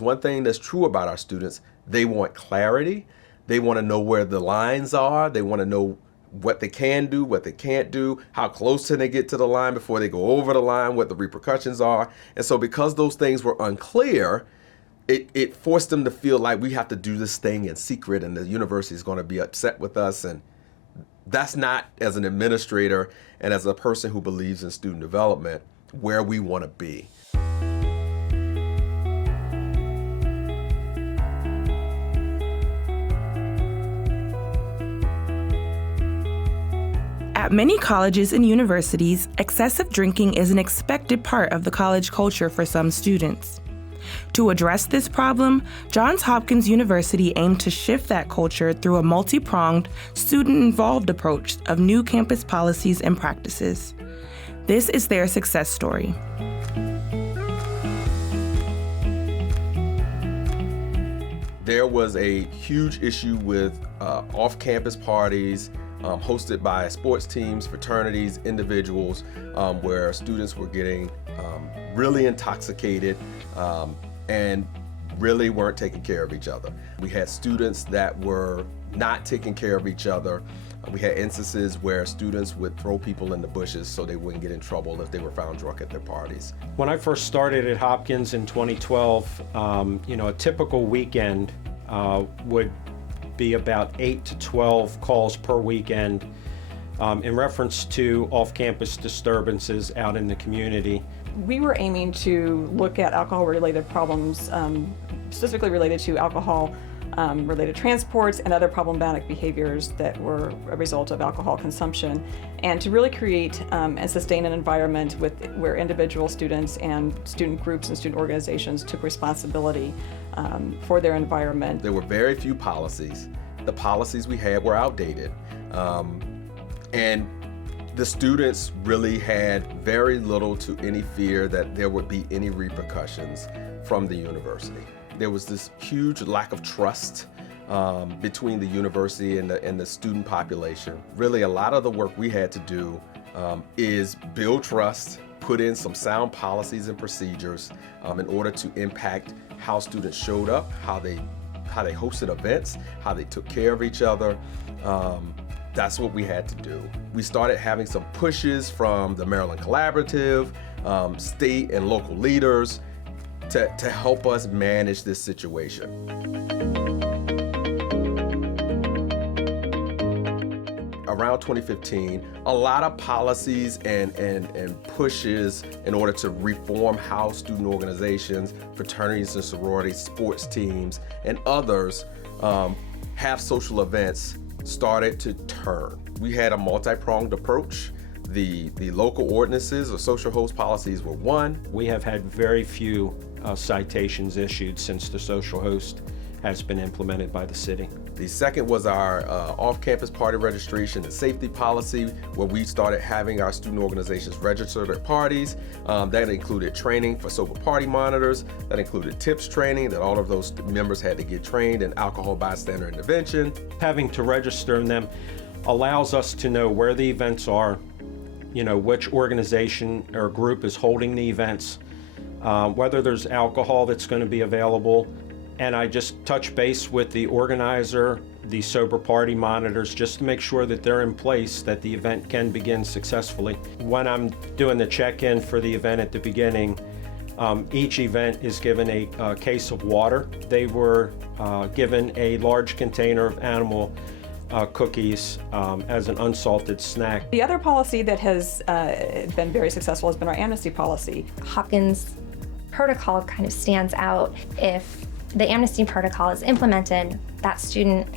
One thing that's true about our students, they want clarity. They want to know where the lines are. They want to know what they can do, what they can't do, how close can they get to the line before they go over the line, what the repercussions are. And so because those things were unclear, it forced them to feel like we have to do this thing in secret and the university is going to be upset with us. And that's not, as an administrator and as a person who believes in student development, where we want to be. At many colleges and universities, excessive drinking is an expected part of the college culture for some students. To address this problem, Johns Hopkins University aimed to shift that culture through a multi-pronged, student-involved approach of new campus policies and practices. This is their success story. There was a huge issue with off-campus parties hosted by sports teams, fraternities, individuals, where students were getting really intoxicated and really weren't taking care of each other. We had students that were not taking care of each other. We had instances where students would throw people in the bushes so they wouldn't get in trouble if they were found drunk at their parties. When I first started at Hopkins in 2012, a typical weekend would be about 8 to 12 calls per weekend in reference to off-campus disturbances out in the community. We were aiming to look at alcohol-related problems, specifically related to alcohol-related transports and other problematic behaviors that were a result of alcohol consumption, and to really create and sustain an environment where individual students and student groups and student organizations took responsibility for their environment. There were very few policies. The policies we had were outdated. And the students really had very little to any fear that there would be any repercussions from the university. There was this huge lack of trust between the university and the student population. Really, a lot of the work we had to do is build trust, put in some sound policies and procedures in order to impact how students showed up, how they hosted events, how they took care of each other. That's what we had to do. We started having some pushes from the Maryland Collaborative, state and local leaders to help us manage this situation. Around 2015, a lot of policies and pushes in order to reform how student organizations, fraternities and sororities, sports teams, and others have social events started to turn. We had a multi-pronged approach. The local ordinances or social host policies were one. We have had very few citations issued since the social host has been implemented by the city. The second was our off-campus party registration and safety policy, where we started having our student organizations register their parties. That included training for sober party monitors. That included tips training, that all of those members had to get trained in alcohol bystander intervention. Having to register them allows us to know where the events are, which organization or group is holding the events, whether there's alcohol that's going to be available. And I just touch base with the organizer, the sober party monitors, just to make sure that they're in place, that the event can begin successfully. When I'm doing the check-in for the event at the beginning, each event is given a case of water. They were given a large container of animal cookies as an unsalted snack. The other policy that has been very successful has been our amnesty policy. Hopkins protocol kind of stands out. If the amnesty protocol is implemented, that student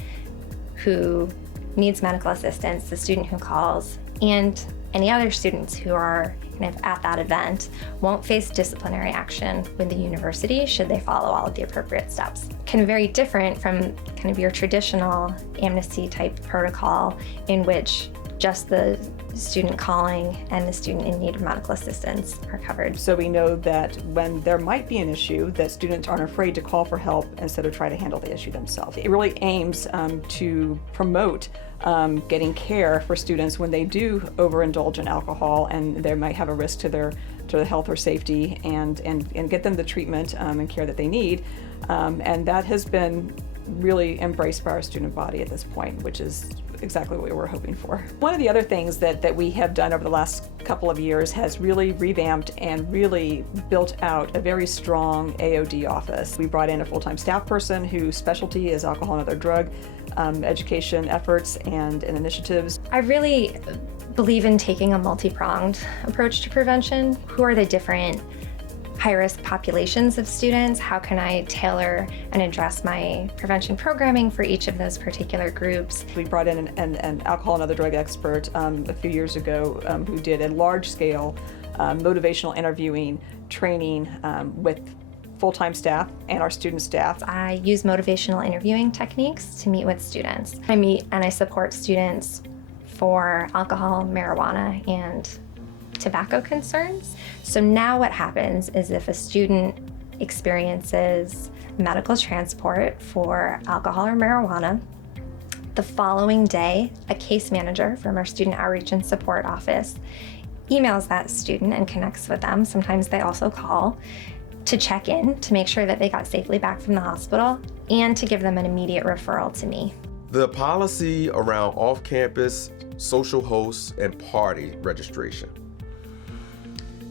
who needs medical assistance, the student who calls, and any other students who are kind of at that event won't face disciplinary action with the university should they follow all of the appropriate steps. Kind of very different from kind of your traditional amnesty type protocol in which just the student calling and the student in need of medical assistance are covered. So we know that when there might be an issue, that students aren't afraid to call for help instead of try to handle the issue themselves. It really aims to promote getting care for students when they do overindulge in alcohol and they might have a risk to their to the health or safety and get them the treatment and care that they need. And that has been really embraced by our student body at this point, which is exactly what we were hoping for. One of the other things that we have done over the last couple of years has really revamped and really built out a very strong AOD office. We brought in a full-time staff person whose specialty is alcohol and other drug education efforts and initiatives. I really believe in taking a multi-pronged approach to prevention. Who are the different high-risk populations of students? How can I tailor and address my prevention programming for each of those particular groups? We brought in an alcohol and other drug expert a few years ago who did a large-scale motivational interviewing training with full-time staff and our student staff. I use motivational interviewing techniques to meet with students. I meet and I support students for alcohol, marijuana, and tobacco concerns. So now what happens is if a student experiences medical transport for alcohol or marijuana, the following day, a case manager from our student outreach and support office emails that student and connects with them. Sometimes they also call to check in to make sure that they got safely back from the hospital and to give them an immediate referral to me. The policy around off-campus social hosts and party registration.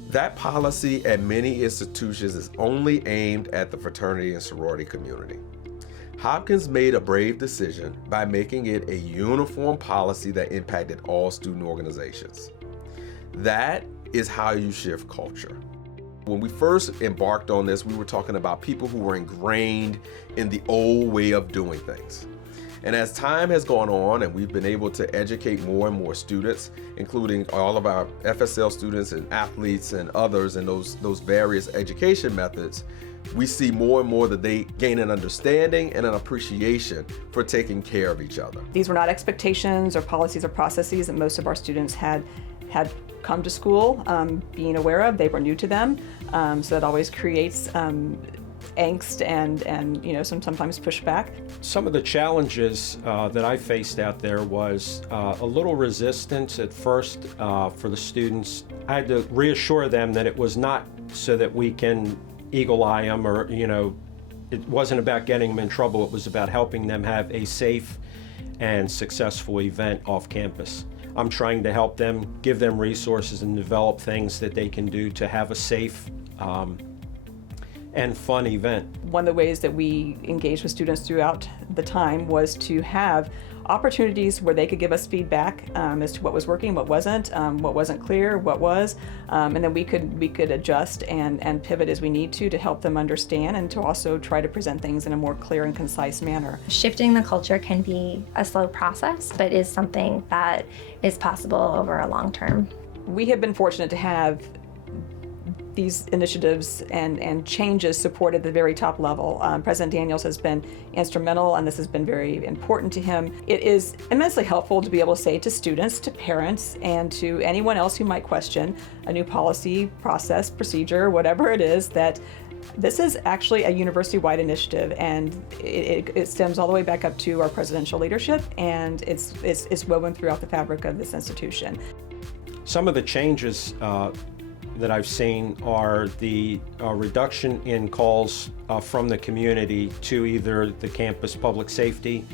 That policy at many institutions is only aimed at the fraternity and sorority community. Hopkins made a brave decision by making it a uniform policy that impacted all student organizations. That is how you shift culture. When we first embarked on this, we were talking about people who were ingrained in the old way of doing things. And as time has gone on and we've been able to educate more and more students, including all of our FSL students and athletes and others in those various education methods, we see more and more that they gain an understanding and an appreciation for taking care of each other. These were not expectations or policies or processes that most of our students had come to school being aware of. They were new to them, so that always creates angst and sometimes pushback. Some of the challenges that I faced out there was a little resistance at first for the students. I had to reassure them that it was not so that we can eagle eye them or, it wasn't about getting them in trouble. It was about helping them have a safe and successful event off campus. I'm trying to help them, give them resources and develop things that they can do to have a safe and fun event. One of the ways that we engaged with students throughout the time was to have opportunities where they could give us feedback as to what was working, what wasn't clear, what was, and then we could adjust and pivot as we need to help them understand and to also try to present things in a more clear and concise manner. Shifting the culture can be a slow process, but is something that is possible over a long term. We have been fortunate to have these initiatives and changes supported at the very top level. President Daniels has been instrumental, and this has been very important to him. It is immensely helpful to be able to say to students, to parents, and to anyone else who might question a new policy, process, procedure, whatever it is, that this is actually a university-wide initiative, and it stems all the way back up to our presidential leadership, and it's woven throughout the fabric of this institution. Some of the changes that I've seen are the reduction in calls from the community to either the campus public safety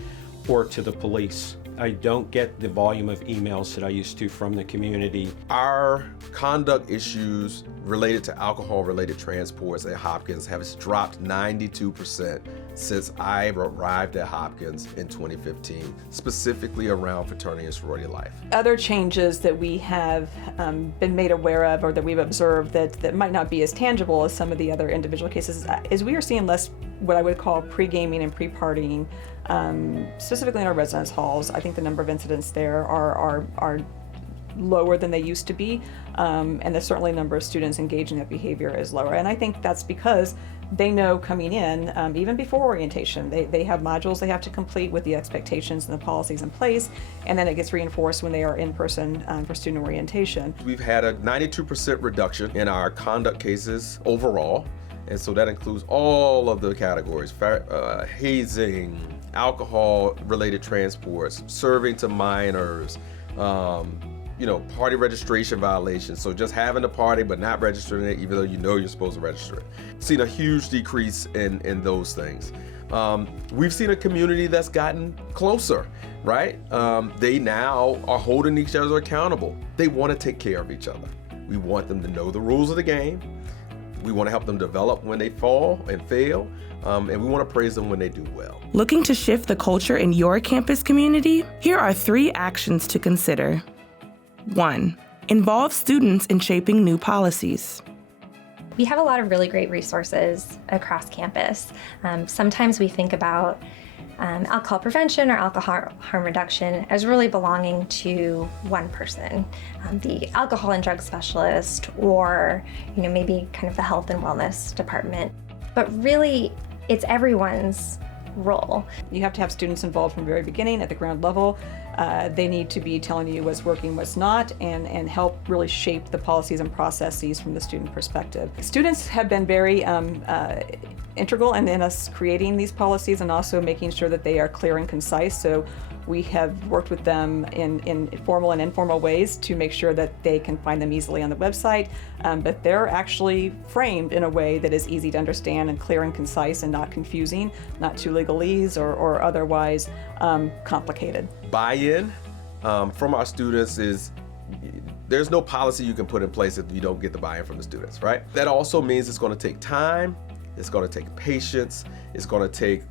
or to the police. I don't get the volume of emails that I used to from the community. Our conduct issues related to alcohol-related transports at Hopkins have dropped 92% since I arrived at Hopkins in 2015, specifically around fraternity and sorority life. Other changes that we have been made aware of or that we've observed that might not be as tangible as some of the other individual cases is we are seeing less what I would call pre-gaming and pre-partying, specifically in our residence halls. I think the number of incidents there are lower than they used to be, and there's certainly a number of students engaging in that behavior is lower. And I think that's because they know coming in, even before orientation, they have modules they have to complete with the expectations and the policies in place, and then it gets reinforced when they are in person for student orientation. We've had a 92% reduction in our conduct cases overall, and so that includes all of the categories: hazing, alcohol-related transports, serving to minors, party registration violations. So just having a party but not registering it, even though you know you're supposed to register it. Seen a huge decrease in those things. We've seen a community that's gotten closer, right? They now are holding each other accountable. They want to take care of each other. We want them to know the rules of the game. We want to help them develop when they fall and fail. And we want to praise them when they do well. Looking to shift the culture in your campus community? Here are 3 actions to consider. 1. Involve students in shaping new policies. We have a lot of really great resources across campus. Sometimes we think about alcohol prevention or alcohol harm reduction as really belonging to one person, the alcohol and drug specialist, or maybe kind of the health and wellness department. But really, it's everyone's role. You have to have students involved from the very beginning at the ground level. They need to be telling you what's working, what's not, and help really shape the policies and processes from the student perspective. Students have been very integral in us creating these policies and also making sure that they are clear and concise. So we have worked with them in formal and informal ways to make sure that they can find them easily on the website, but they're actually framed in a way that is easy to understand and clear and concise and not confusing, not too legalese or otherwise complicated. Buy-in from our students is, there's no policy you can put in place if you don't get the buy-in from the students, right? That also means it's going to take time. It's going to take patience. It's going to take,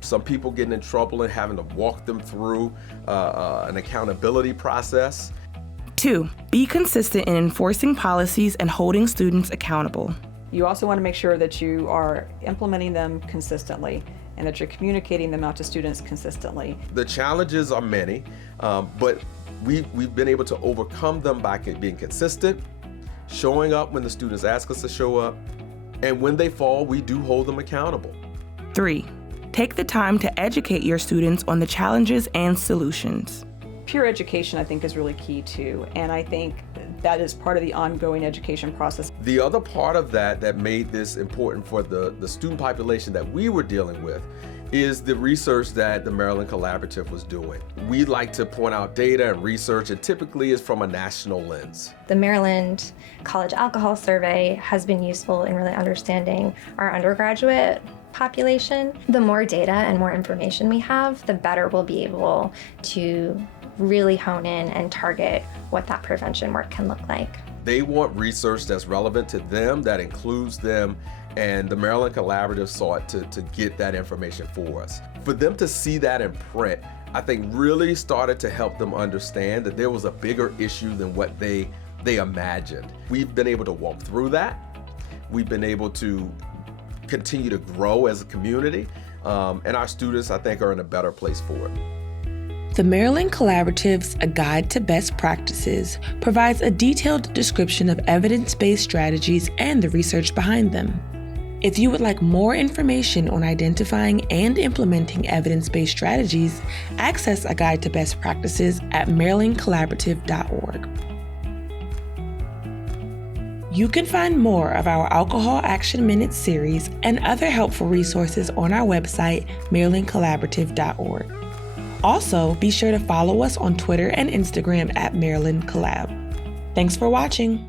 some people getting in trouble and having to walk them through an accountability process. 2. Be consistent in enforcing policies and holding students accountable. You also want to make sure that you are implementing them consistently and that you're communicating them out to students consistently. The challenges are many, but we've been able to overcome them by being consistent, showing up when the students ask us to show up, and when they fall, we do hold them accountable. 3. Take the time to educate your students on the challenges and solutions. Peer education, I think, is really key too, and I think that is part of the ongoing education process. The other part of that made this important for the student population that we were dealing with is the research that the Maryland Collaborative was doing. We like to point out data and research, and typically is from a national lens. The Maryland College Alcohol Survey has been useful in really understanding our undergraduate population. The more data and more information we have, the better we'll be able to really hone in and target what that prevention work can look like. They want research that's relevant to them, that includes them, and the Maryland Collaborative sought to get that information for us. For them to see that in print, I think really started to help them understand that there was a bigger issue than what they imagined. We've been able to walk through that. We've been able to continue to grow as a community, and our students, I think, are in a better place for it. The Maryland Collaborative's A Guide to Best Practices provides a detailed description of evidence-based strategies and the research behind them. If you would like more information on identifying and implementing evidence-based strategies, access A Guide to Best Practices at marylandcollaborative.org. You can find more of our Alcohol Action Minutes series and other helpful resources on our website, marylandcollaborative.org. Also, be sure to follow us on Twitter and Instagram at Maryland Collab. Thanks for watching.